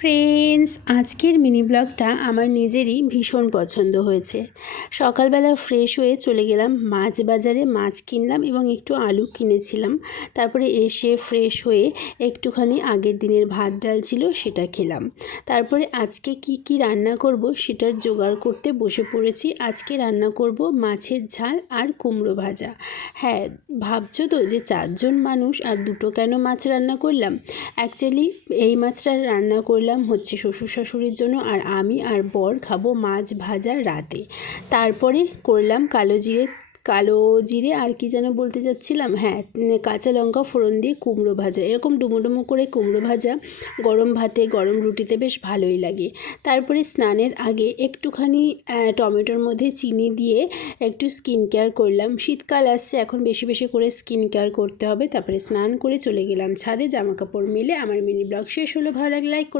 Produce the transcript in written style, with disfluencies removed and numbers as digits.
Friends, আজকের mini ব্লগটা আমার নিজেরই ভীষণ পছন্দ হয়েছে। সকালবেলা ফ্রেশ হয়ে চলে গেলাম মাছ বাজারে, মাছ কিনলাম এবং একটু আলু কিনেছিলাম। তারপরে এসে ফ্রেশ হয়ে একটুখানি আগের দিনের ভাত ডাল ছিল সেটা খেলাম। তারপরে আজকে কি রান্না করব সেটার জোগাড় করতে বসে পড়েছি। আজকে রান্না করব মাছের ঝাল আর কুমড়ো ভাজা। হ্যাঁ, ভাবছো তো যে 4 জন মানুষ আর দুটো কেন মাছ রান্না করলাম। অ্যাকচুয়ালি এই মাছটা রান্না করলাম হচ্ছে শ্বশুর শাশুড়ির জন্য, আর আমি আর বর খাবো মাছ ভাজা রাতে। তারপরে করলাম কালো জিরে আর কি যেন বলতে যাচ্ছিলাম, হ্যাঁ, কাঁচা লঙ্কা ফোড়ন দিয়ে কুমড়ো ভাজা। এরকম ডুমো করে কুমড়ো ভাজা গরম ভাতে গরম রুটিতে বেশ ভালোই লাগে। তারপরে স্নানের আগে একটুখানি টমেটোর মধ্যে চিনি দিয়ে একটু স্কিন কেয়ার করলাম। শীতকাল আসছে, এখন বেশি বেশি করে স্কিন কেয়ার করতে হবে। তারপরে স্নান করে চলে গেলাম ছাদে, জামা কাপড় মেলে। আমার মিনি ব্লগ শেষ হলো। ভালো লাগলে লাইক করো।